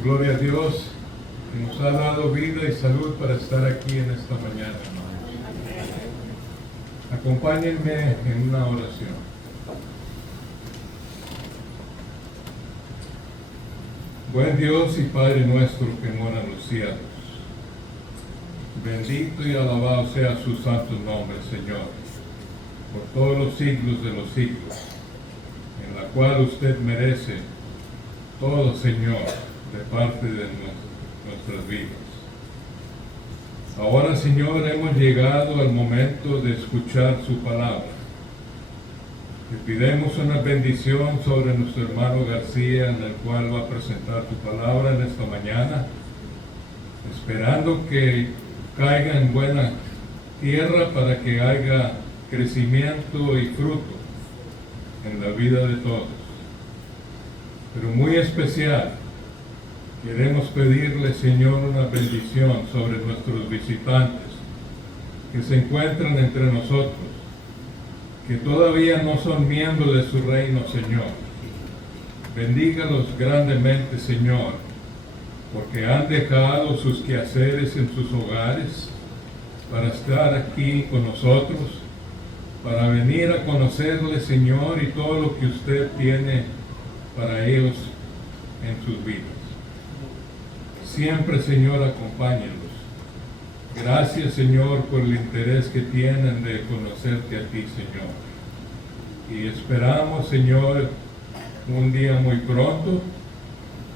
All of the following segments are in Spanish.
Gloria a Dios que nos ha dado vida y salud para estar aquí en esta mañana, hermanos. Acompáñenme en una oración. Buen Dios y Padre nuestro que mora en los cielos, bendito y alabado sea su santo nombre, Señor, por todos los siglos de los siglos, en la cual usted merece todo, Señor, de parte de nuestras vidas. Ahora, Señor, hemos llegado al momento de escuchar su palabra. Te pedimos una bendición sobre nuestro hermano García, en el cual va a presentar tu palabra en esta mañana, esperando que caiga en buena tierra para que haya crecimiento y fruto en la vida de todos. Pero muy especial, queremos pedirle, Señor, una bendición sobre nuestros visitantes que se encuentran entre nosotros, que todavía no son miembros de su reino, Señor. Bendígalos grandemente, Señor, porque han dejado sus quehaceres en sus hogares para estar aquí con nosotros, para venir a conocerle, Señor, y todo lo que usted tiene para ellos en sus vidas. Siempre, Señor, acompáñenlos. Gracias, Señor, por el interés que tienen de conocerte a ti, Señor. Y esperamos, Señor, un día muy pronto,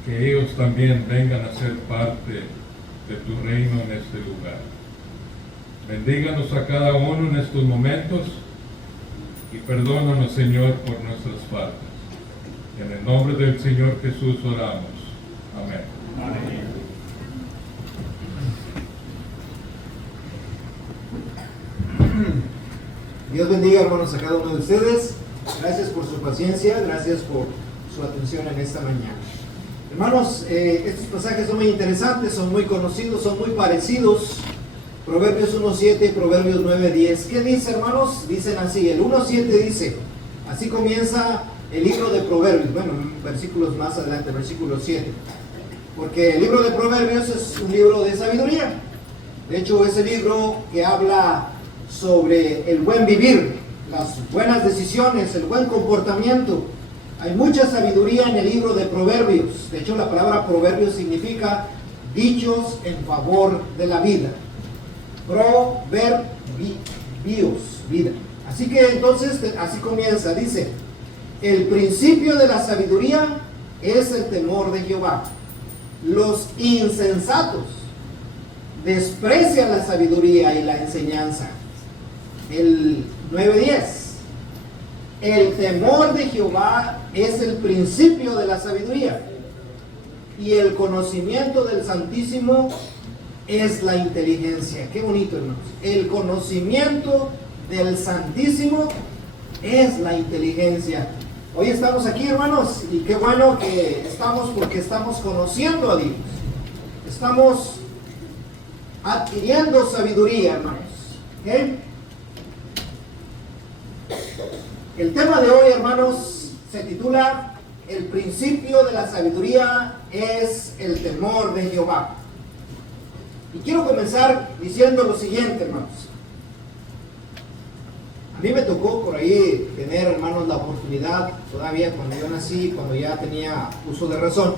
que ellos también vengan a ser parte de tu reino en este lugar. Bendíganos a cada uno en estos momentos y perdónanos, Señor, por nuestras faltas. En el nombre del Señor Jesús oramos. Amén. Amén. Dios bendiga, hermanos, a cada uno de ustedes. Gracias por su paciencia, gracias por su atención en esta mañana. Hermanos, estos pasajes son muy interesantes, son muy conocidos, son muy parecidos. Proverbios 1.7 y Proverbios 9.10. ¿Qué dice, hermanos? Dicen así, el 1.7 dice, así comienza el libro de Proverbios. Bueno, versículos más adelante, versículo 7. Porque el libro de Proverbios es un libro de sabiduría. De hecho, es el libro que habla sobre el buen vivir, las buenas decisiones, el buen comportamiento. Hay mucha sabiduría en el libro de Proverbios. De hecho, la palabra proverbios significa dichos en favor de la vida. Proverbios, vida. Así que entonces, así comienza, dice, el principio de la sabiduría es el temor de Jehová. Los insensatos desprecian la sabiduría y la enseñanza. El 9.10. El temor de Jehová es el principio de la sabiduría, y el conocimiento del Santísimo es la inteligencia. Qué bonito, hermanos. El conocimiento del Santísimo es la inteligencia. Hoy estamos aquí, hermanos, y qué bueno que estamos, porque estamos conociendo a Dios. Estamos adquiriendo sabiduría, hermanos. ¿Okay? El tema de hoy, hermanos, se titula el principio de la sabiduría es el temor de Jehová. Y quiero comenzar diciendo lo siguiente, hermanos. A mí me tocó por ahí tener, hermanos, la oportunidad, todavía cuando yo nací, cuando ya tenía uso de razón,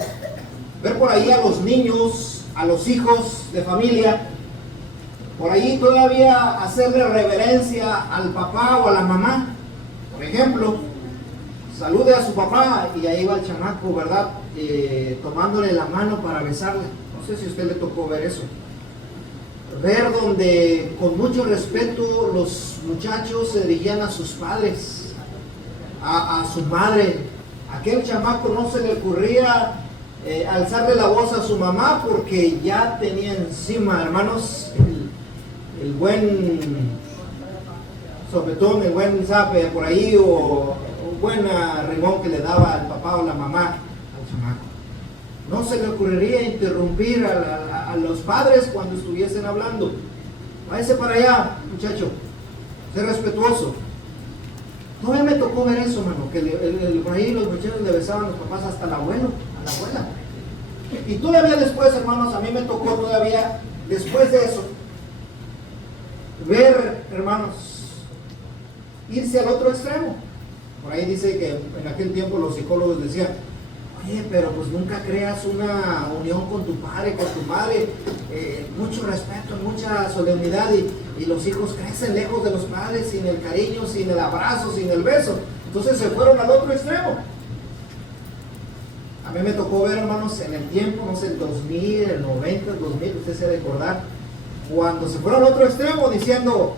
ver por ahí a los niños, a los hijos de familia, por ahí todavía hacerle reverencia al papá o a la mamá. Por ejemplo, salude a su papá y ahí va el chamaco, ¿verdad? Tomándole la mano para besarle. No sé si a usted le tocó ver eso. Ver donde con mucho respeto los muchachos se dirigían a sus padres, a su madre. Aquel chamaco no se le ocurría alzarle la voz a su mamá porque ya tenía encima, hermanos, el buen sopetón, el buen zape por ahí, o un buen rimón que le daba al papá o la mamá al chamaco. No se le ocurriría interrumpir a los padres cuando estuviesen hablando. Váyase para allá, muchacho, sé respetuoso. Todavía me tocó ver eso, mano, que por ahí los muchachos le besaban a los papás hasta al abuelo, a la abuela. Y todavía después, hermanos, a mí me tocó todavía, después de eso, ver, hermanos, irse al otro extremo. Por ahí dice que en aquel tiempo los psicólogos decían, oye, pero pues nunca creas una unión con tu padre, con tu madre, mucho respeto, mucha solemnidad, y los hijos crecen lejos de los padres, sin el cariño, sin el abrazo, sin el beso. Entonces se fueron al otro extremo. A mí me tocó ver, hermanos, en el tiempo, no sé, el 2000, el 90, el 2000, usted se ha de acordar, cuando se fueron al otro extremo diciendo,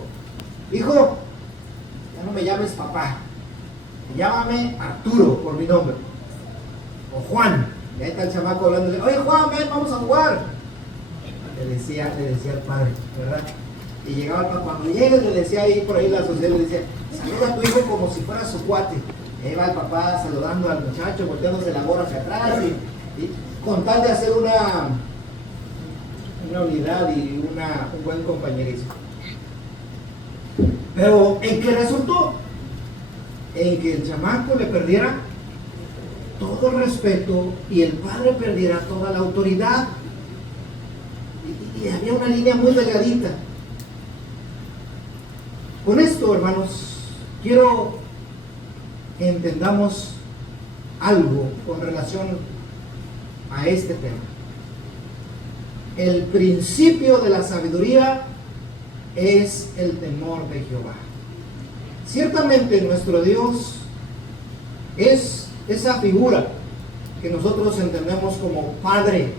hijo, ya no me llames papá, llámame Arturo por mi nombre, o Juan. Y ahí está el chamaco hablando, oye Juan, ven, vamos a jugar. Le decía el padre, ¿verdad? Y llegaba el papá, cuando llegues, le decía ahí por ahí la sociedad, le decía, saluda a tu hijo como si fuera su cuate. Y ahí va el papá saludando al muchacho, volteándose la gorra hacia atrás, y con tal de hacer una unidad y un buen compañerismo. Pero ¿en qué resultó? En que el chamaco le perdiera todo el respeto y el padre perdiera toda la autoridad. Y había una línea muy delgadita. Con esto, hermanos, quiero que entendamos algo con relación a este tema. El principio de la sabiduría es el temor de Jehová. Ciertamente nuestro Dios es esa figura que nosotros entendemos como Padre.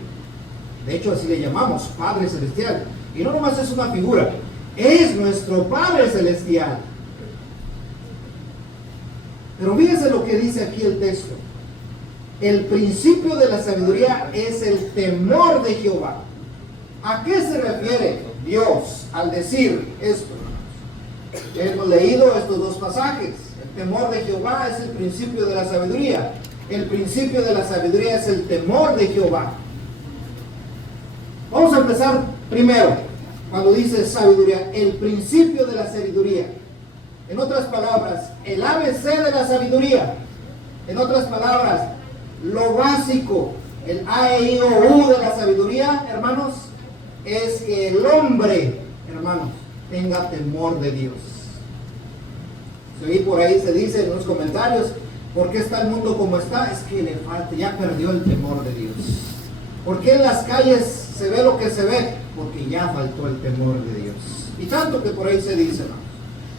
De hecho, así le llamamos, Padre Celestial. Y no nomás es una figura, es nuestro Padre Celestial. Pero fíjense lo que dice aquí el texto. El principio de la sabiduría es el temor de Jehová. ¿A qué se refiere Dios al decir esto? Hemos leído estos dos pasajes. El temor de Jehová es el principio de la sabiduría. El principio de la sabiduría es el temor de Jehová. Vamos a empezar primero, cuando dice sabiduría, el principio de la sabiduría. En otras palabras, el ABC de la sabiduría. En otras palabras, lo básico, el A, E, I, O, U de la sabiduría, hermanos, es que el hombre, hermanos, tenga temor de Dios. Por ahí se dice en los comentarios, ¿por qué está el mundo como está? Es que le falta, ya perdió el temor de Dios. ¿Por qué en las calles se ve lo que se ve? Porque ya faltó el temor de Dios. Y tanto que por ahí se dice, ¿no?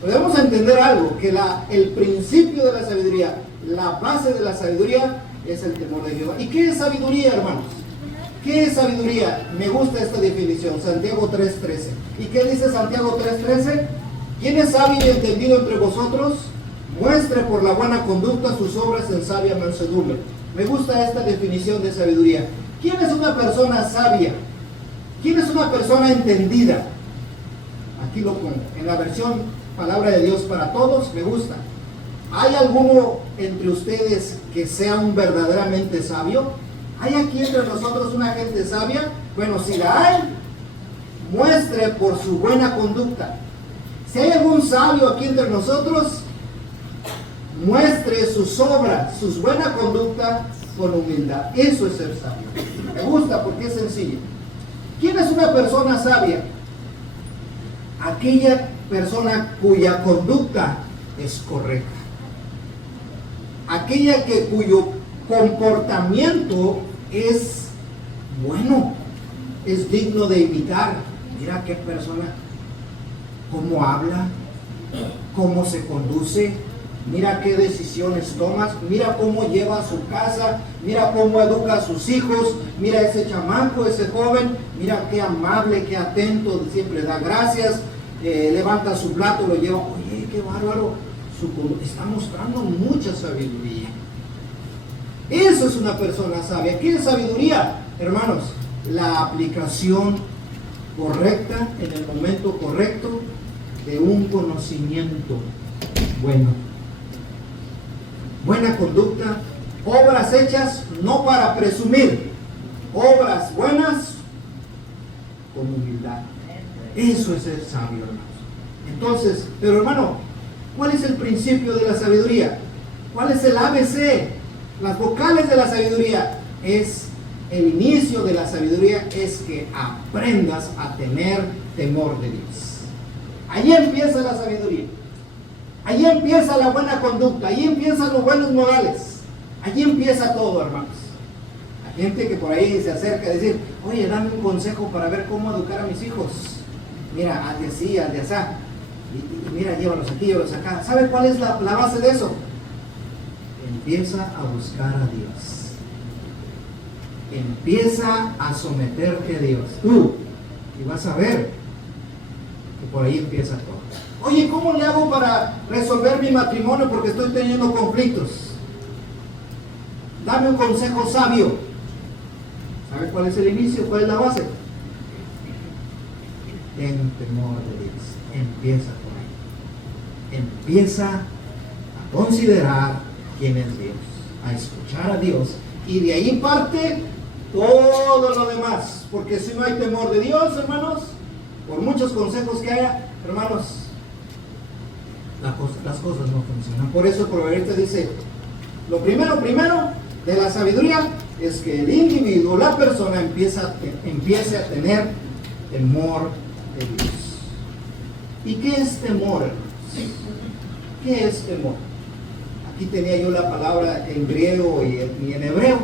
Debemos entender algo, que el principio de la sabiduría, la base de la sabiduría es el temor de Jehová. ¿Y qué es sabiduría, hermanos? ¿Qué es sabiduría? Me gusta esta definición, Santiago 3:13. ¿Y qué dice Santiago 3:13? ¿Quién es sabio y entendido entre vosotros? Muestre por la buena conducta sus obras en sabia mansedumbre. Me gusta esta definición de sabiduría. ¿Quién es una persona sabia? ¿Quién es una persona entendida? Aquí lo pongo, en la versión Palabra de Dios para Todos, me gusta. ¿Hay alguno entre ustedes que sea un verdaderamente sabio? ¿Hay aquí entre nosotros una gente sabia? Bueno, si la hay, muestre por su buena conducta. Si hay algún sabio aquí entre nosotros, muestre sus obras, su buena conducta con humildad. Eso es ser sabio. Me gusta porque es sencillo. ¿Quién es una persona sabia? Aquella persona cuya conducta es correcta. Aquella cuyo comportamiento es bueno, es digno de imitar. Mira qué persona, cómo habla, cómo se conduce, mira qué decisiones tomas, mira cómo lleva a su casa, mira cómo educa a sus hijos, mira ese chamaco, ese joven, mira qué amable, qué atento, siempre da gracias, levanta su plato, lo lleva, oye, qué bárbaro, está mostrando mucha sabiduría. Eso es una persona sabia. ¿Qué es sabiduría, hermanos? La aplicación correcta, en el momento correcto, de un conocimiento bueno. Buena conducta, obras hechas no para presumir, obras buenas con humildad. Eso es ser sabio, hermanos. Entonces, pero hermano, ¿cuál es el principio de la sabiduría? ¿Cuál es el ABC? Las vocales de la sabiduría es el inicio de la sabiduría es que aprendas a tener temor de Dios. Allí empieza la sabiduría. Allí empieza la buena conducta. Allí empiezan los buenos modales. Allí empieza todo, hermanos. Hay gente que por ahí se acerca a decir, oye, dame un consejo para ver cómo educar a mis hijos. Mira, haz de así, haz de asá. Y mira, llévalos aquí, llévalos acá. ¿Sabe cuál es la base de eso? Empieza a buscar a Dios. Empieza a someterte a Dios. Tú. Y vas a ver que por ahí empieza todo. Oye, ¿cómo le hago para resolver mi matrimonio porque estoy teniendo conflictos? Dame un consejo sabio. ¿Sabe cuál es el inicio? ¿Cuál es la base? Ten temor de Dios. Empieza por ahí. Empieza a considerar quién es Dios, a escuchar a Dios, y de ahí parte todo lo demás. Porque si no hay temor de Dios, hermanos, por muchos consejos que haya, hermanos, las cosas no funcionan. Por eso el proverbista dice, lo primero de la sabiduría es que el individuo, la persona empiece a tener temor de Dios. ¿Y qué es temor, hermanos? ¿Qué es temor? Aquí tenía yo la palabra en griego y en hebreo,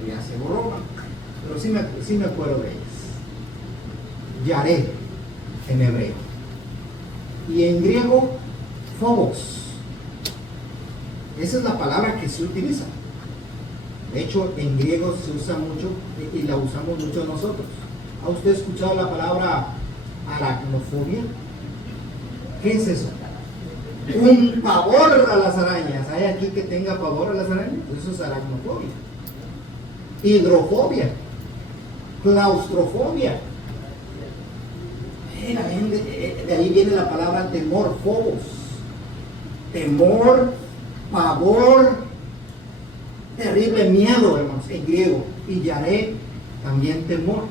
que ya se borró, pero sí me acuerdo de ellas. Yaré en hebreo. Y en griego, phobos. Esa es la palabra que se utiliza. De hecho, en griego se usa mucho y la usamos mucho nosotros. ¿Ha usted escuchado la palabra aracnofobia? ¿Qué es eso? Un pavor a las arañas. ¿Hay aquí que tenga pavor a las arañas? Eso es aracnofobia. Hidrofobia. Claustrofobia. De ahí viene la palabra temor, phobos. Temor, pavor, terrible miedo, hermanos, en griego. Y yaré, también temor.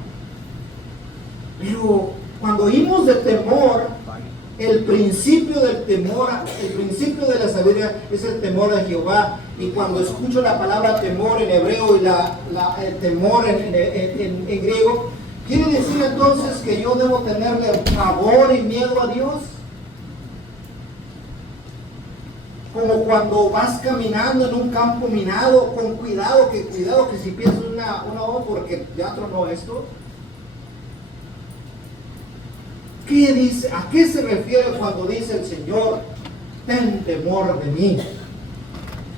Pero cuando oímos de temor, el principio del temor, el principio de la sabiduría es el temor a Jehová. Y cuando escucho la palabra temor en hebreo y el temor en griego, ¿quiere decir entonces que yo debo tenerle pavor y miedo a Dios? Como cuando vas caminando en un campo minado, con cuidado que si piensas una hoja porque ya tronó esto. ¿Qué dice? ¿A qué se refiere cuando dice el Señor, ten temor de mí?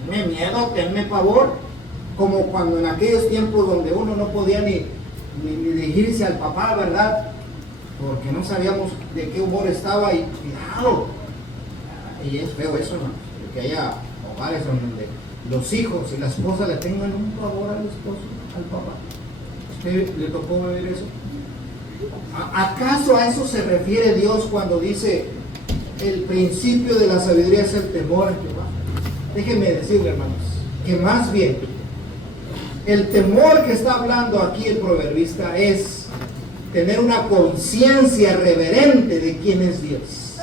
Tenme miedo, tenme pavor. Como cuando en aquellos tiempos donde uno no podía ni dirigirse al papá, ¿verdad? Porque no sabíamos de qué humor estaba y cuidado. Y es feo eso, ¿no? Que haya hogares donde los hijos y la esposa le tengan un pavor al esposo, al papá. ¿Usted le tocó ver eso? ¿Acaso a eso se refiere Dios cuando dice el principio de la sabiduría es el temor a Jehová? Déjenme decirle, hermanos, que más bien el temor que está hablando aquí el proverbista es tener una conciencia reverente de quién es Dios.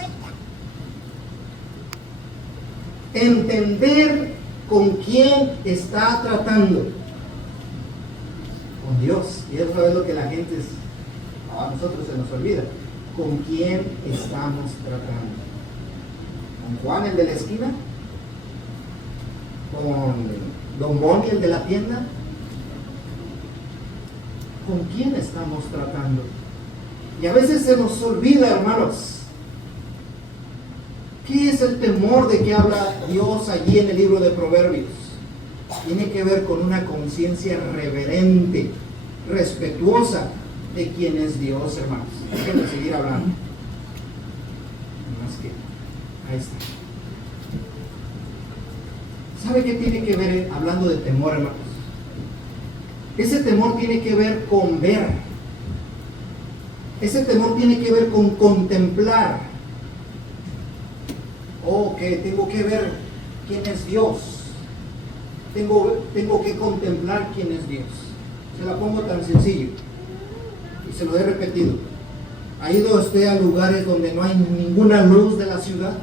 Entender con quién está tratando. Con Dios. Y eso es lo que la gente a nosotros se nos olvida. ¿Con quién estamos tratando? ¿Con Juan, el de la esquina? ¿Con Don Boni, el de la tienda? ¿Con quién estamos tratando? Y a veces se nos olvida, hermanos. ¿Qué es el temor de que habla Dios allí en el libro de Proverbios? Tiene que ver con una conciencia reverente, respetuosa de quién es Dios, hermanos. Déjenme seguir hablando. Más que ahí está. ¿Sabe qué tiene que ver hablando de temor, hermanos? Ese temor tiene que ver con ver. Ese temor tiene que ver con contemplar. Que tengo que ver quién es Dios. Tengo que contemplar quién es Dios. Se la pongo tan sencillo. Y se lo he repetido. ¿Ha ido usted a lugares donde no hay ninguna luz de la ciudad?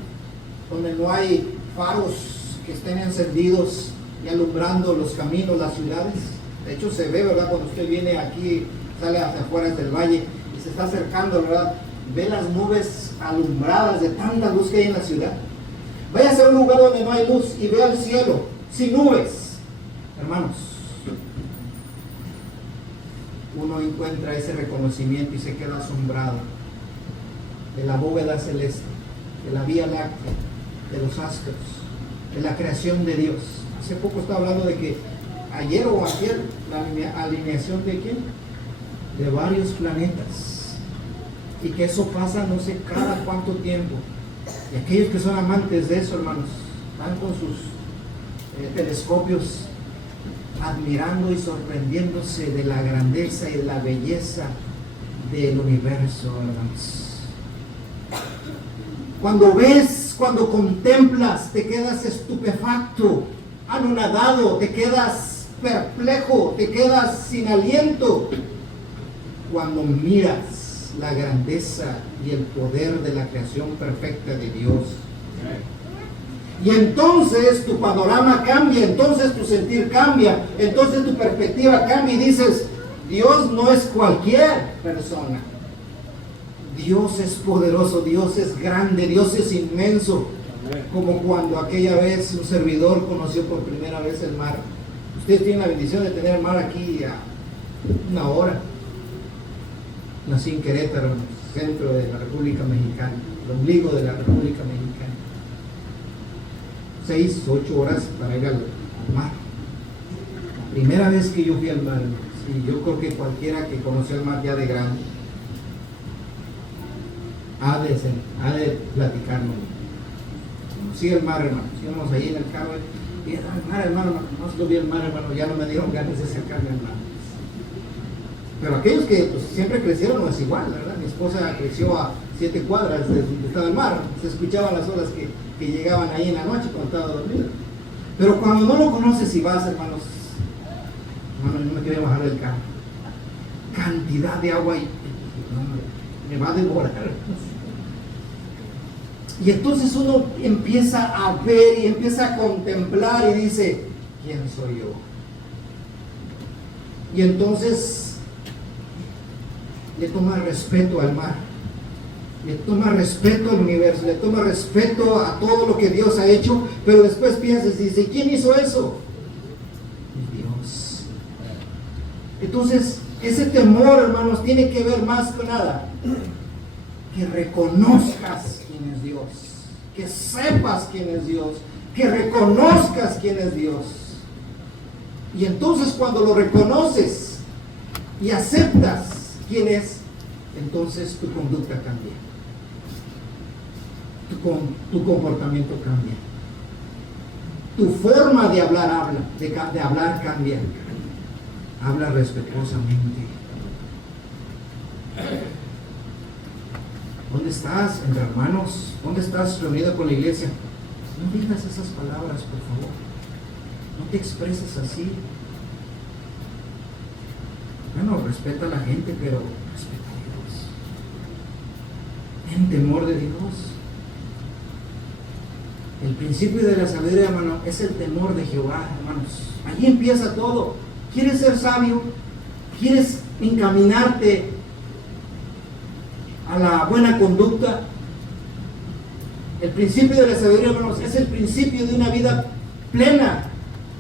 Donde no hay faros que estén encendidos y alumbrando los caminos, las ciudades. De hecho se ve, ¿verdad? Cuando usted viene aquí, sale hacia afuera del valle y se está acercando, ¿verdad? Ve las nubes alumbradas de tanta luz que hay en la ciudad. Vaya a un lugar donde no hay luz y vea el cielo sin nubes. Hermanos, uno encuentra ese reconocimiento y se queda asombrado de la bóveda celeste, de la vía láctea, de los astros, de la creación de Dios. Hace poco estaba hablando de que ayer o ayer la alineación de quién, de varios planetas, y que eso pasa no sé cada cuánto tiempo. Y aquellos que son amantes de eso, hermanos, están con sus telescopios admirando y sorprendiéndose de la grandeza y de la belleza del universo, hermanos. Cuando ves, cuando contemplas, te quedas estupefacto, anonadado, te quedas perplejo, te quedas sin aliento. Cuando miras la grandeza y el poder de la creación perfecta de Dios. Y entonces tu panorama cambia, entonces tu sentir cambia, entonces tu perspectiva cambia y dices, Dios no es cualquier persona. Dios es poderoso, Dios es grande, Dios es inmenso. Como cuando aquella vez un servidor conoció por primera vez el mar. Ustedes tienen la bendición de tener el mar aquí a 1 hora. Nací en Querétaro, centro de la República Mexicana, el ombligo de la República Mexicana. 6, 8 horas para ir al mar. La primera vez que yo fui al mar, y yo creo que cualquiera que conoció el mar ya de grande ha de platicarlo. Conocí el mar, hermano. Íbamos ahí en el carro y el mar, hermano, no subí el mar, hermano, ya no me dieron ganas de acercarme al mar. Pero aquellos que pues, siempre crecieron no es igual, ¿verdad? Mi esposa creció a 7 cuadras de donde estaba el mar. Se escuchaban las olas que llegaban ahí en la noche cuando estaba dormido. Pero cuando no lo conoces y vas, hermanos, no me quiero bajar del carro. Cantidad de agua y me va a devorar. Y entonces uno empieza a ver y empieza a contemplar y dice, ¿quién soy yo? Y entonces le toma respeto al mar, le toma respeto al universo, le toma respeto a todo lo que Dios ha hecho, pero después piensas y dice, ¿quién hizo eso? Dios. Entonces, ese temor, hermanos, tiene que ver más con nada, que reconozcas quién es Dios, que sepas quién es Dios, que reconozcas quién es Dios. Y entonces cuando lo reconoces y aceptas quién es, entonces tu conducta cambia, tu comportamiento cambia, tu forma de hablar de hablar cambia. Habla respetuosamente. ¿Dónde estás, entre hermanos? ¿Dónde estás reunido con la iglesia? No digas esas palabras, por favor. No te expreses así. Bueno, respeta a la gente, pero respeta a Dios. Ten temor de Dios. El principio de la sabiduría, hermano, es el temor de Jehová, hermanos. Allí empieza todo. ¿Quieres ser sabio? ¿Quieres encaminarte a la buena conducta? El principio de la sabiduría, hermanos, es el principio de una vida plena,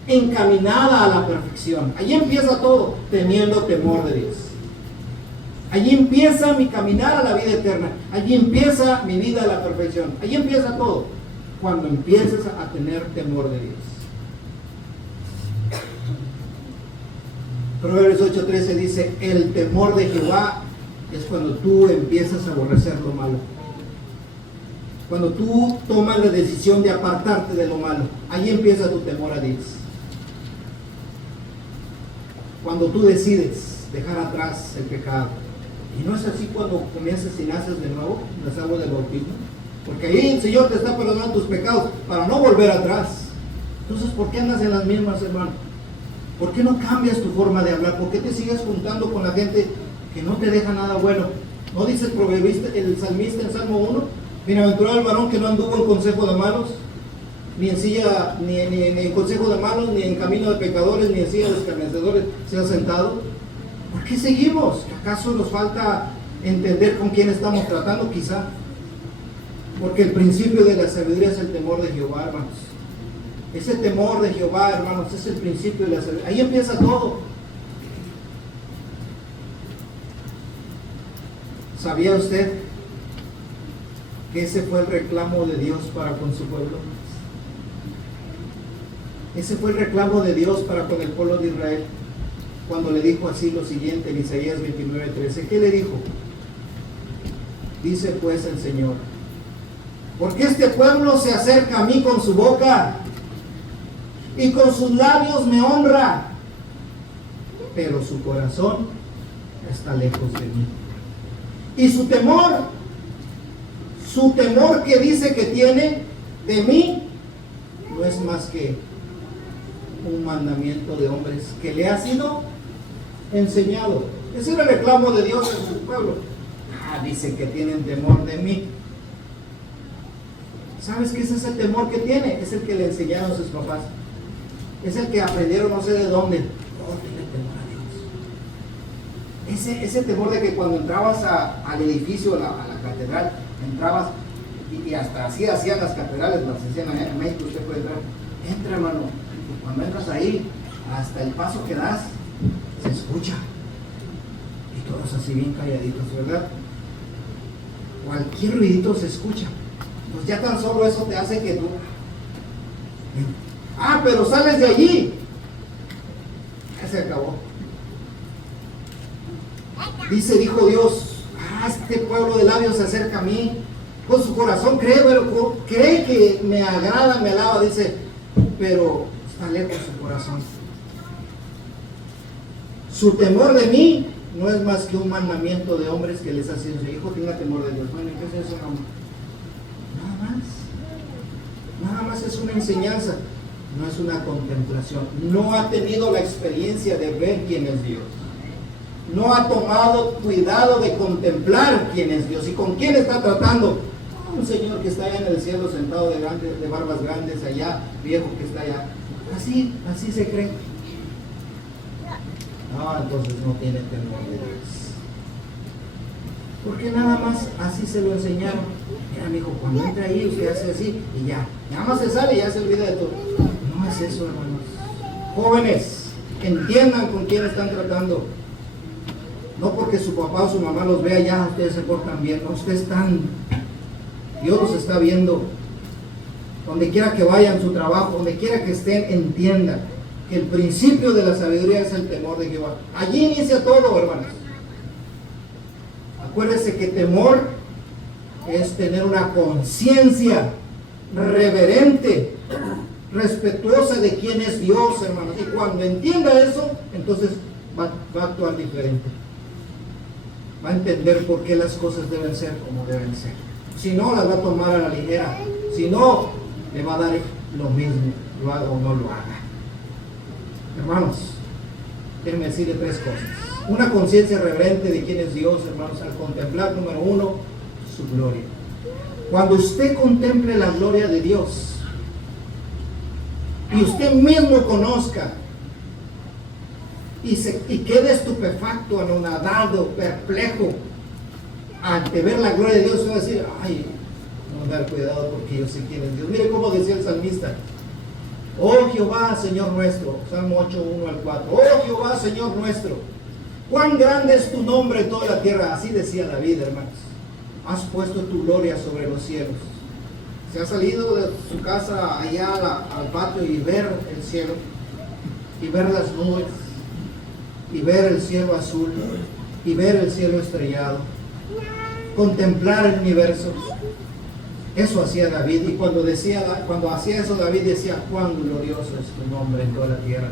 encaminada a la perfección. Allí empieza todo, teniendo temor de Dios. Allí empieza mi caminar a la vida eterna. Allí empieza mi vida a la perfección. Allí empieza todo, cuando empiezas a tener temor de Dios. Proverbios 8:13 dice, el temor de Jehová es cuando tú empiezas a aborrecer lo malo. Cuando tú tomas la decisión de apartarte de lo malo, ahí empieza tu temor a Dios. Cuando tú decides dejar atrás el pecado. Y no es así cuando comienzas y naces de nuevo, en las aguas del bautismo. Porque ahí el Señor te está perdonando tus pecados para no volver atrás. Entonces, ¿por qué andas en las mismas, hermano? ¿Por qué no cambias tu forma de hablar? ¿Por qué te sigues juntando con la gente que no te deja nada bueno? ¿No dice el proverbista, el salmista en Salmo 1? Bienaventurado el varón que no anduvo en consejo de malos, ni en silla, ni en consejo de malos, ni en camino de pecadores, ni en silla de escarnecedores se ha sentado. ¿Por qué seguimos? ¿Acaso nos falta entender con quién estamos tratando? Quizá. Porque el principio de la sabiduría es el temor de Jehová, hermanos. Ese temor de Jehová, hermanos, es el principio de la sabiduría. Ahí empieza todo. ¿Sabía usted que ese fue el reclamo de Dios para con su pueblo? Ese fue el reclamo de Dios para con el pueblo de Israel, cuando le dijo así lo siguiente en Isaías 29:13. ¿Qué le dijo? Dice pues el Señor: porque este pueblo se acerca a mí con su boca y con sus labios me honra, pero su corazón está lejos de mí. Y su temor que dice que tiene de mí, no es más que un mandamiento de hombres que le ha sido enseñado. Ese era el reclamo de Dios en su pueblo. Dice que tienen temor de mí. ¿Sabes qué es ese temor que tiene? Es el que le enseñaron sus papás. Es el que aprendieron no sé de dónde. Tiene temor a Dios. Ese temor de que cuando entrabas al edificio, a la catedral, entrabas y hasta así hacían las catedrales, las hacían en México, usted puede entrar. Entra, hermano. Cuando entras ahí, hasta el paso que das, se escucha. Y todos así bien calladitos, ¿verdad? Cualquier ruidito se escucha. Pues ya tan solo eso te hace que tú... pero sales de allí. Ya se acabó. Dijo Dios: este pueblo de labios se acerca a mí. Con su corazón cree que me agrada, me alaba, dice, pero está lejos su corazón. Su temor de mí no es más que un mandamiento de hombres que les ha sido su hijo. Tenga temor de Dios. Bueno, ¿qué es eso, hermano? Nada más es una enseñanza, no es una contemplación. No ha tenido la experiencia de ver quién es Dios. No ha tomado cuidado de contemplar quién es Dios y con quién está tratando. Un señor que está allá en el cielo sentado de barbas grandes allá, viejo que está allá. Así se cree. Entonces no tiene temor de Dios. Porque nada más así se lo enseñaron. Mira, mijo, cuando entra ahí, usted hace así y ya. Nada más se sale y ya se olvida de todo. No es eso, hermanos. Jóvenes, entiendan con quién están tratando. No porque su papá o su mamá los vea ya, ustedes se portan bien. No, ustedes están... Dios los está viendo. Donde quiera que vayan, su trabajo, donde quiera que estén, entiendan que el principio de la sabiduría es el temor de Jehová. Allí inicia todo, hermanos. Acuérdense que temor es tener una conciencia reverente, respetuosa de quién es Dios, hermanos. Y cuando entienda eso, entonces va a actuar diferente. Va a entender por qué las cosas deben ser como deben ser. Si no, las va a tomar a la ligera. Si no, le va a dar lo mismo, lo haga o no lo haga. Hermanos, déjenme decirle tres cosas. Una conciencia reverente de quién es Dios, hermanos, al contemplar, número uno, su gloria. Cuando usted contemple la gloria de Dios y usted mismo conozca y quede estupefacto, anonadado, perplejo ante ver la gloria de Dios, usted va a decir: vamos a dar cuidado porque yo sé quién es Dios. Mire cómo decía el salmista: oh Jehová, Señor nuestro, Salmo 8, 1 al 4. Oh Jehová, Señor nuestro, cuán grande es tu nombre en toda la tierra. Así decía David, hermanos. Has puesto tu gloria sobre los cielos. Se ha salido de su casa allá al patio y ver el cielo, y ver las nubes, y ver el cielo azul, y ver el cielo estrellado, contemplar el universo. Eso hacía David, y cuando hacía eso David decía: cuán glorioso es tu nombre en toda la tierra.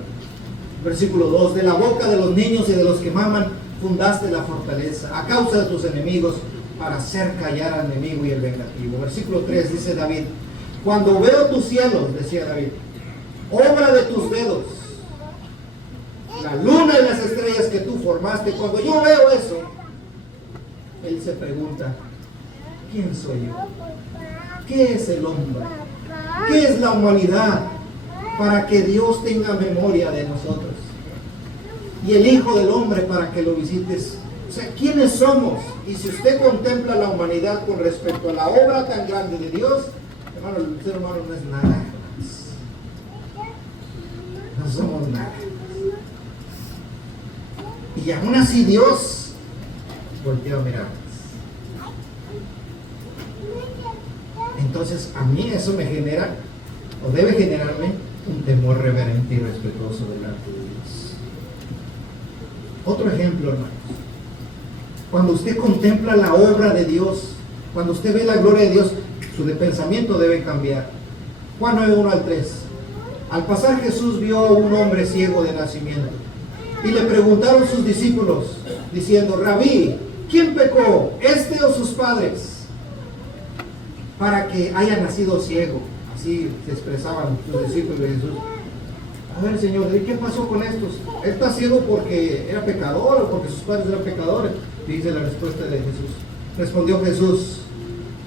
Versículo 2: de la boca de los niños y de los que maman fundaste la fortaleza, a causa de tus enemigos, para hacer callar al enemigo y el vengativo. Versículo 3 dice David: cuando veo tus cielos, decía David, obra de tus dedos, la luna y las estrellas que tú formaste, cuando yo veo eso, él se pregunta: ¿quién soy yo? ¿Qué es el hombre ¿Qué es la humanidad para que Dios tenga memoria de nosotros? Y el Hijo del Hombre para que lo visites. O sea, ¿quiénes somos? Y si usted contempla la humanidad con respecto a la obra tan grande de Dios, hermano, el ser humano no es nada. No somos nada. Y aún así Dios volteó a mirar. Entonces a mí eso me genera, o debe generarme, un temor reverente y respetuoso delante de Dios. Otro ejemplo, hermanos. Cuando usted contempla la obra de Dios, cuando usted ve la gloria de Dios, su pensamiento debe cambiar. Juan 9:1-3. Al pasar Jesús vio a un hombre ciego de nacimiento y le preguntaron sus discípulos diciendo: Rabí, ¿quién pecó, este o sus padres, para que haya nacido ciego? Así se expresaban sus discípulos de Jesús. A ver, Señor, ¿qué pasó con estos? ¿Él está ciego porque era pecador o porque sus padres eran pecadores? Dice la respuesta de Jesús. Respondió Jesús: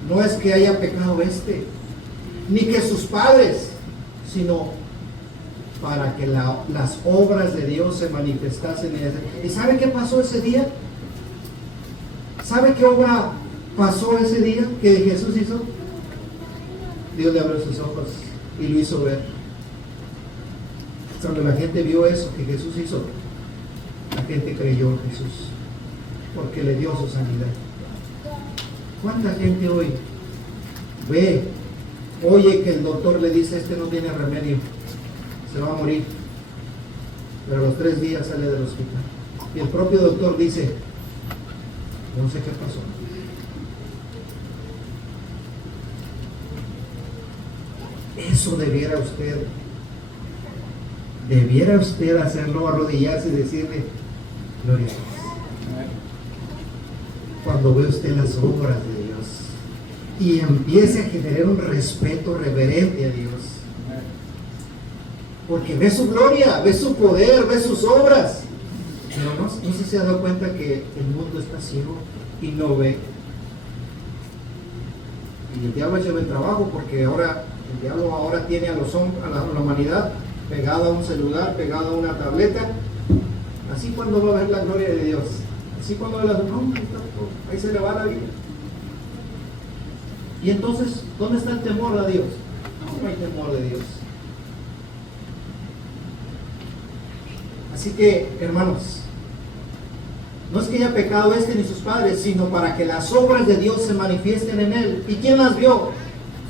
no es que haya pecado ni que sus padres, sino para que las obras de Dios se manifestasen en él. ¿Y sabe qué pasó ese día? ¿Sabe qué obra pasó ese día que Jesús hizo? Dios le abrió sus ojos y lo hizo ver. Cuando la gente vio eso que Jesús hizo, la gente creyó en Jesús porque le dio su sanidad. ¿Cuánta gente hoy oye que el doctor le dice: este no tiene remedio, se va a morir, pero a los 3 días sale del hospital? Y el propio doctor dice: no sé qué pasó. Eso debiera usted hacerlo, arrodillarse y decirle: gloria a Dios. Cuando ve usted las obras de Dios y empiece a generar un respeto reverente a Dios, porque ve su gloria, ve su poder, ve sus obras. Pero no sé si se ha dado cuenta que el mundo está ciego y no ve. Y el diablo ha hecho el trabajo, porque el diablo ahora tiene a la humanidad pegada a un celular, pegada a una tableta. Así cuando va a ver la gloria de Dios, así cuando ve ahí se le va la vida. Y entonces, ¿dónde está el temor a Dios? No hay temor de Dios. Así que, hermanos, no es que haya pecado ni sus padres, sino para que las obras de Dios se manifiesten en él. ¿Y quién las vio?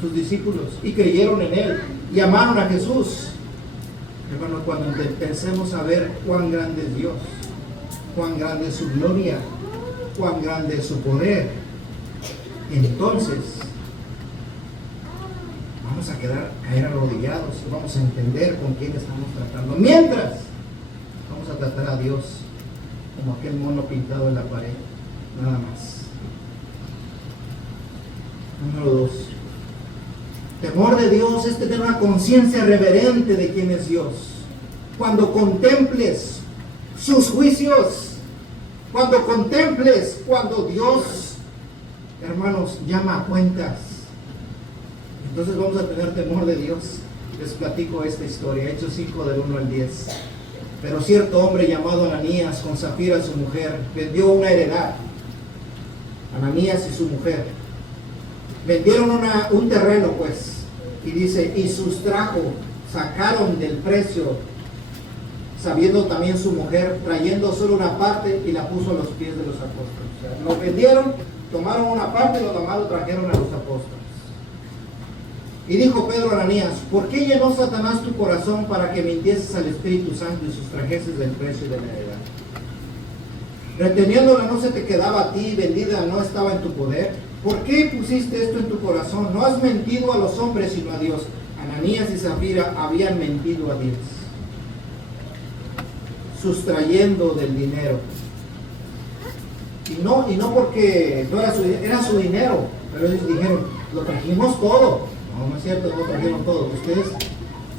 Sus discípulos, y creyeron en él y amaron a Jesús. Hermanos, cuando empecemos a ver cuán grande es Dios, cuán grande es su gloria, cuán grande es su poder, entonces vamos a caer arrodillados y vamos a entender con quién estamos tratando. Mientras, vamos a tratar a Dios como aquel mono pintado en la pared, nada más. Número 2. Temor de Dios es tener una conciencia reverente de quién es Dios. Cuando contemples sus juicios, cuando Dios, hermanos, llama a cuentas, entonces vamos a tener temor de Dios. Les platico esta historia, Hechos 5 del 1-10. Pero cierto hombre llamado Ananías, con Zafira su mujer, vendió una heredad. Ananías y su mujer vendieron un terreno, pues, y dice, y sacaron del precio, sabiendo también su mujer, trayendo solo una parte, y la puso a los pies de los apóstoles. O sea, lo vendieron, tomaron una parte y lo demás lo trajeron a los apóstoles. Y dijo Pedro a Ananías: ¿por qué llenó Satanás tu corazón para que mintieses al Espíritu Santo y sustrajeses del precio de la heredad? Reteniéndola no se te quedaba a ti, vendida no estaba en tu poder. ¿Por qué pusiste esto en tu corazón? No has mentido a los hombres, sino a Dios. Ananías y Zafira habían mentido a Dios, sustrayendo del dinero. Y no porque no era su dinero, pero ellos dijeron: lo trajimos todo. No es cierto, no trajeron todo. Ustedes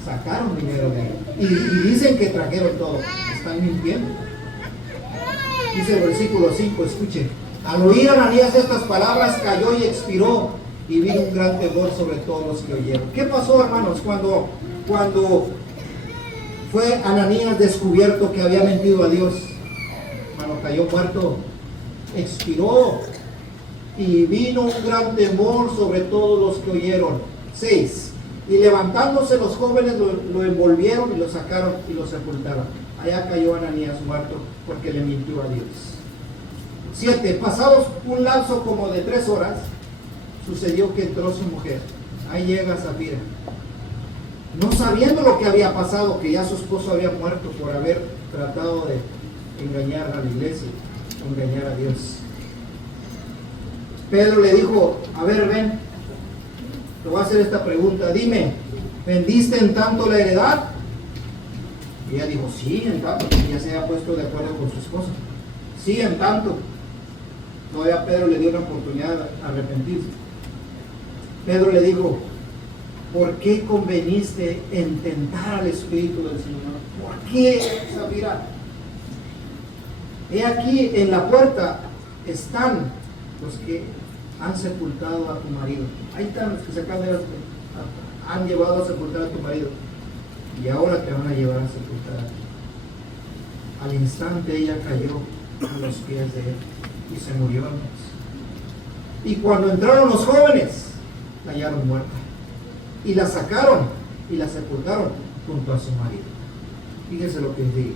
sacaron dinero de él. Y dicen que trajeron todo. Están mintiendo. Dice el versículo 5, escuchen. Al oír Ananías estas palabras, cayó y expiró. y vino un gran temor sobre todos los que oyeron. ¿Qué pasó, hermanos, cuando fue Ananías descubierto que había mentido a Dios? Hermano, cayó muerto, expiró, y vino un gran temor sobre todos los que oyeron. 6. Y levantándose los jóvenes lo envolvieron y lo sacaron y lo sepultaron. Allá cayó Ananías muerto porque le mintió a Dios. 7. Pasados un lapso como de 3 horas, sucedió que entró su mujer. Ahí llega Zafira, no sabiendo lo que había pasado, que ya su esposo había muerto por haber tratado de engañar a la iglesia, engañar a Dios. Pedro le dijo: a ver, ven, te voy a hacer esta pregunta, dime, ¿vendiste en tanto la heredad? Y ella dijo: sí, en tanto, porque ya se había puesto de acuerdo con su esposa. Sí, en tanto. Todavía Pedro le dio una oportunidad de arrepentirse. Pedro le dijo: ¿por qué conveniste en tentar al Espíritu del Señor? ¿Por qué, Zafira? He aquí, en la puerta están los que han sepultado a tu marido. Ahí están los que se han llevado a sepultar a tu marido, y ahora te van a llevar a sepultar a ti. Al instante ella cayó a los pies de él y se murió. Y cuando entraron los jóvenes, la hallaron muerta, y la sacaron y la sepultaron junto a su marido. Fíjese lo que dice: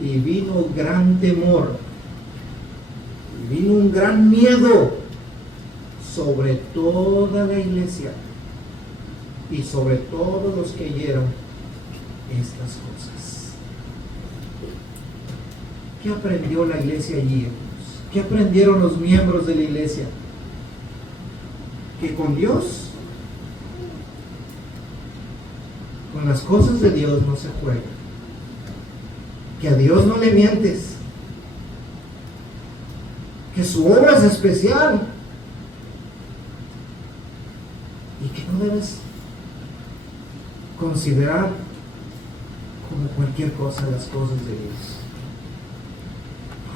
y vino gran temor, y vino un gran miedo sobre toda la iglesia y sobre todos los que oyeron estas cosas. ¿Qué aprendió la iglesia allí, hermanos? ¿Qué aprendieron los miembros de la iglesia? Que con Dios, con las cosas de Dios no se juega, que a Dios no le mientes, que su obra es especial y que no debes considerar como cualquier cosa las cosas de Dios.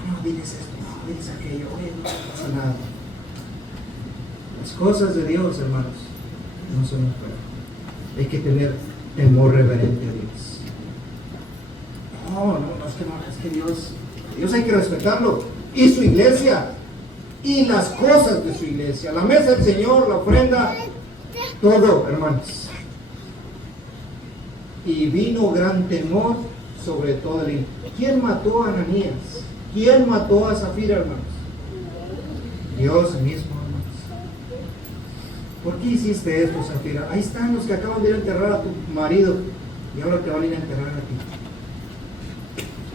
No, diles esto, no, diles aquello, oye, no pasa nada. Las cosas de Dios, hermanos, no son un juego. Hay que tener temor reverente a Dios. No, es que Dios hay que respetarlo, y su iglesia, y las cosas de su iglesia, la mesa del Señor, la ofrenda, todo, hermanos. Y vino gran temor sobre todo el mundo. ¿Quién mató a Ananías? ¿Quién mató a Zafira, hermanos? Dios mismo, hermanos. ¿Por qué hiciste esto, Zafira? Ahí están los que acaban de ir a enterrar a tu marido y ahora te van a ir a enterrar a ti.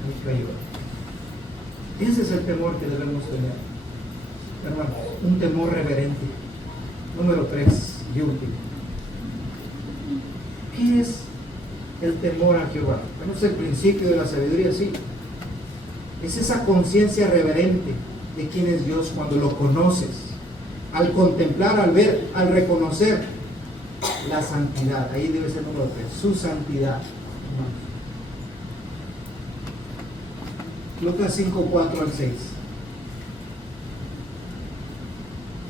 Ahí cayó. Ese es el temor que debemos tener, hermanos, un temor reverente. Número 3 y último. ¿Qué es el temor a Jehová? Bueno, es el principio de la sabiduría, sí. Es esa conciencia reverente de quién es Dios cuando lo conoces, al contemplar, al ver, al reconocer la santidad. Ahí debe ser el número 3, su santidad. Lucas 5, 4 al 6.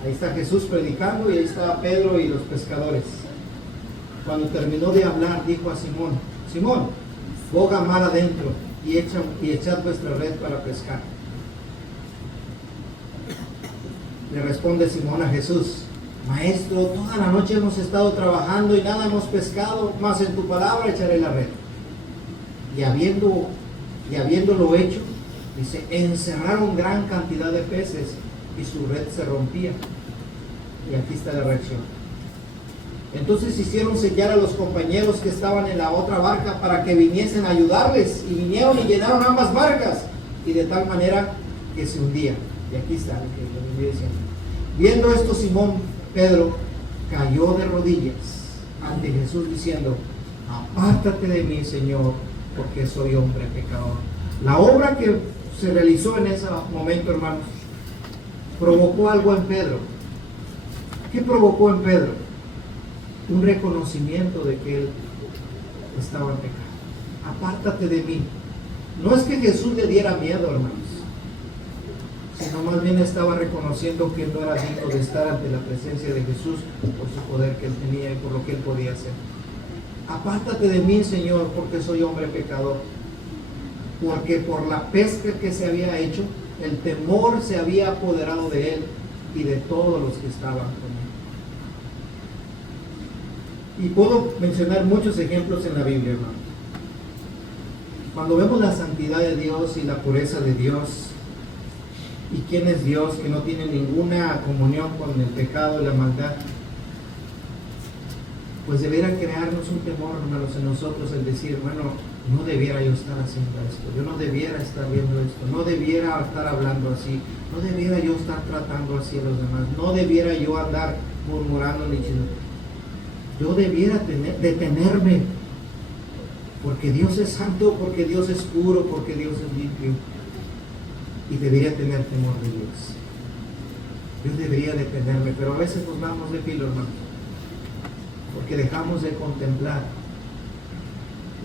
Ahí está Jesús predicando y ahí está Pedro y los pescadores. Cuando terminó de hablar, dijo a Simón: Simón, boga mar adentro y echad vuestra red para pescar. Le responde Simón a Jesús: Maestro, toda la noche hemos estado trabajando y nada hemos pescado, mas en tu palabra echaré la red. Y habiéndolo hecho, dice, encerraron gran cantidad de peces y su red se rompía. Y aquí está la reacción. Entonces hicieron sellar a los compañeros que estaban en la otra barca para que viniesen a ayudarles, y vinieron y llenaron ambas barcas, y de tal manera que se hundía. Y aquí está lo que les voy diciendo. Viendo esto, Simón Pedro cayó de rodillas ante Jesús diciendo: apártate de mí, Señor, porque soy hombre pecador. La obra que se realizó en ese momento, hermanos, provocó algo en Pedro. ¿Qué provocó en Pedro? Un reconocimiento de que él estaba en pecado. Apártate de mí. No es que Jesús le diera miedo, hermanos, sino más bien estaba reconociendo que él no era digno de estar ante la presencia de Jesús por su poder que él tenía y por lo que él podía hacer. Apártate de mí, Señor, porque soy hombre pecador. Porque por la pesca que se había hecho, el temor se había apoderado de él y de todos los que estaban con él. Y puedo mencionar muchos ejemplos en la Biblia, hermano. Cuando vemos la santidad de Dios y la pureza de Dios, y quién es Dios, que no tiene ninguna comunión con el pecado y la maldad, pues debiera crearnos un temor, hermanos, en nosotros, el decir, bueno, no debiera yo estar haciendo esto, yo no debiera estar viendo esto, no debiera estar hablando así, no debiera yo estar tratando así a los demás, no debiera yo andar murmurando ni diciendo, yo debiera detenerme, porque Dios es santo, porque Dios es puro, porque Dios es limpio, y debería tener temor de Dios. Yo debería detenerme, pero a veces nos vamos de filo, hermanos, porque dejamos de contemplar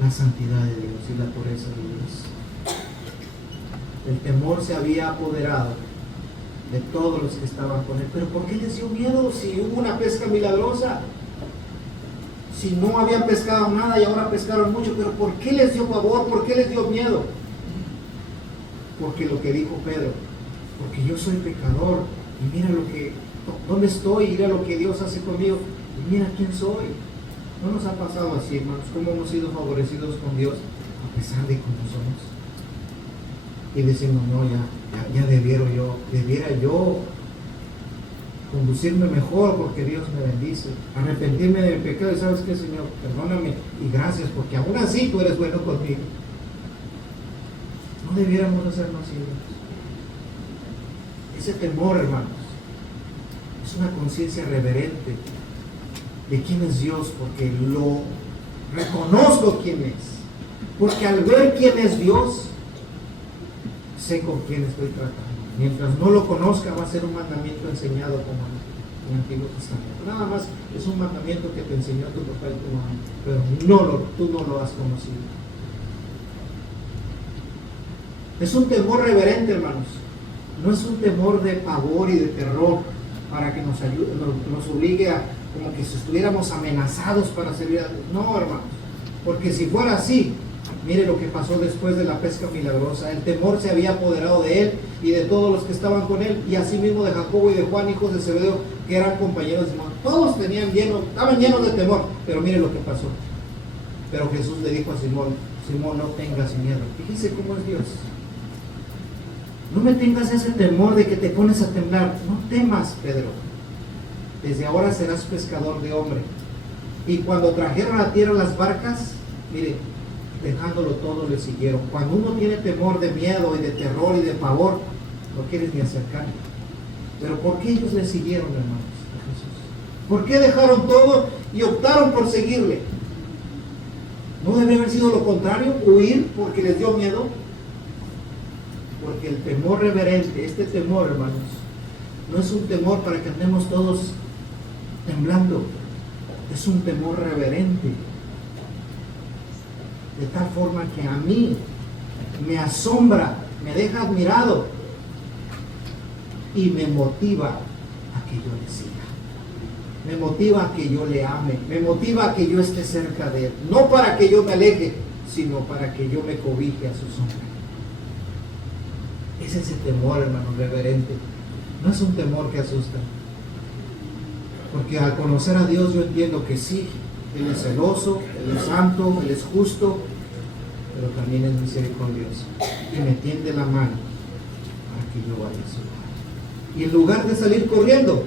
la santidad de Dios y la pureza de Dios. El temor se había apoderado de todos los que estaban con él. Pero ¿por qué les dio miedo si hubo una pesca milagrosa? Si no habían pescado nada y ahora pescaron mucho, pero ¿por qué les dio pavor? ¿Por qué les dio miedo? Porque lo que dijo Pedro, porque yo soy pecador y mira dónde estoy, mira lo que Dios hace conmigo y mira quién soy. ¿No nos ha pasado así, hermanos? ¿Cómo hemos sido favorecidos con Dios a pesar de cómo somos? Y decimos, no, ya debiera yo conducirme mejor porque Dios me bendice, arrepentirme de mi pecado y ¿sabes qué, Señor? Perdóname y gracias porque aún así tú eres bueno conmigo. No debiéramos hacernos así, hermanos. Ese temor, hermanos, es una conciencia reverente de quién es Dios, porque lo reconozco quién es, porque al ver quién es Dios sé con quién estoy tratando. Mientras no lo conozca va a ser un mandamiento enseñado como en el Antiguo Testamento. Nada más es un mandamiento que te enseñó tu papá y tu mamá, pero tú no lo has conocido. Es un temor reverente, hermanos. No es un temor de pavor y de terror para que nos ayude, nos obligue a como que si estuviéramos amenazados para servir a Dios. No, hermanos, porque si fuera así, mire lo que pasó después de la pesca milagrosa. El temor se había apoderado de él y de todos los que estaban con él, y así mismo de Jacobo y de Juan, hijos de Zebedeo, que eran compañeros de Simón. Todos estaban llenos de temor, pero mire lo que pasó. Pero Jesús le dijo a Simón, Simón, no tengas miedo. Fíjese cómo es Dios. No me tengas ese temor de que te pones a temblar. No temas, Pedro. Desde ahora serás pescador de hombre. Y cuando trajeron a tierra las barcas, mire, dejándolo todo le siguieron. Cuando uno tiene temor de miedo y de terror y de pavor, no quieres ni acercar. Pero ¿por qué ellos le siguieron, hermanos, a Jesús? ¿Por qué dejaron todo y optaron por seguirle? ¿No debe haber sido lo contrario? ¿Huir porque les dio miedo? Porque el temor reverente, este temor, hermanos, no es un temor para que andemos todos temblando. Es un temor reverente. De tal forma que a mí me asombra, me deja admirado y me motiva a que yo le siga. Me motiva a que yo le ame. Me motiva a que yo esté cerca de él. No para que yo me aleje, sino para que yo me cobije a su sombra. Es ese temor, hermano, reverente. No es un temor que asusta. Porque al conocer a Dios yo entiendo que sí, Él es celoso, Él es santo, Él es justo, pero también es misericordioso. Y me tiende la mano para que yo vaya a su lado. Y en lugar de salir corriendo,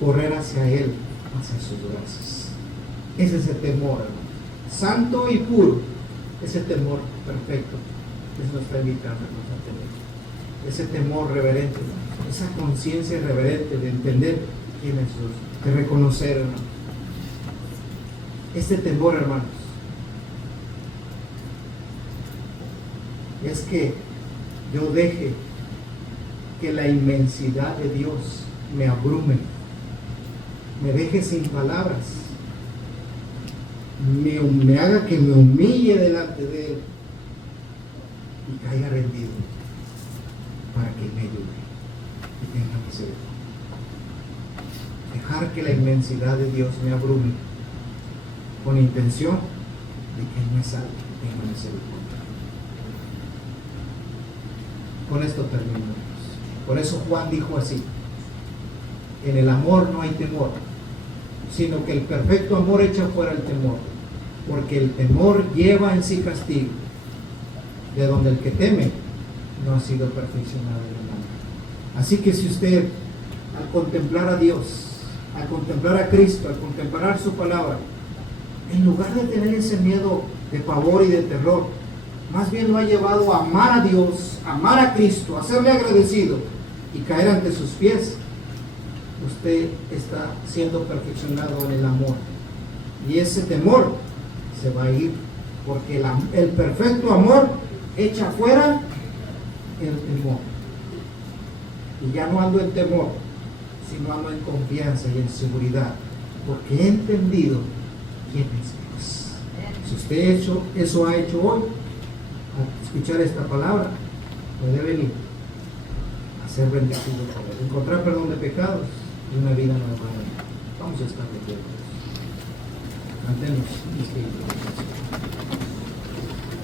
correr hacia Él, hacia sus brazos. Ese es el temor, hermano. Santo y puro, ese temor perfecto. Eso nos está invitando a tener. Ese temor reverente, esa conciencia reverente de entender quién es Dios, de reconocer, hermano. Este temor, hermanos, es que yo deje que la inmensidad de Dios me abrume, me deje sin palabras, me haga que me humille delante de Él y caiga rendido. para que me ayude y tenga misericordia. Dejar que la inmensidad de Dios me abrume con intención de que Él me salve y tenga misericordia. Con esto terminamos. Por eso Juan dijo así: en el amor no hay temor, sino que el perfecto amor echa fuera el temor, porque el temor lleva en sí castigo, de donde el que teme no ha sido perfeccionado en el amor. Así que si usted, al contemplar a Dios, al contemplar a Cristo, al contemplar su palabra, en lugar de tener ese miedo de pavor y de terror, más bien lo ha llevado a amar a Dios, amar a Cristo, a serle agradecido y caer ante sus pies, usted está siendo perfeccionado en el amor. Y ese temor se va a ir, porque el perfecto amor echa fuera el temor. Y ya no ando en temor, sino ando en confianza y en seguridad, porque he entendido quién es Dios. Si usted eso ha hecho hoy, al escuchar esta palabra, puede venir a ser bendecido por Él, encontrar perdón de pecados y una vida nueva. Vamos a estar de pie. Cantemos.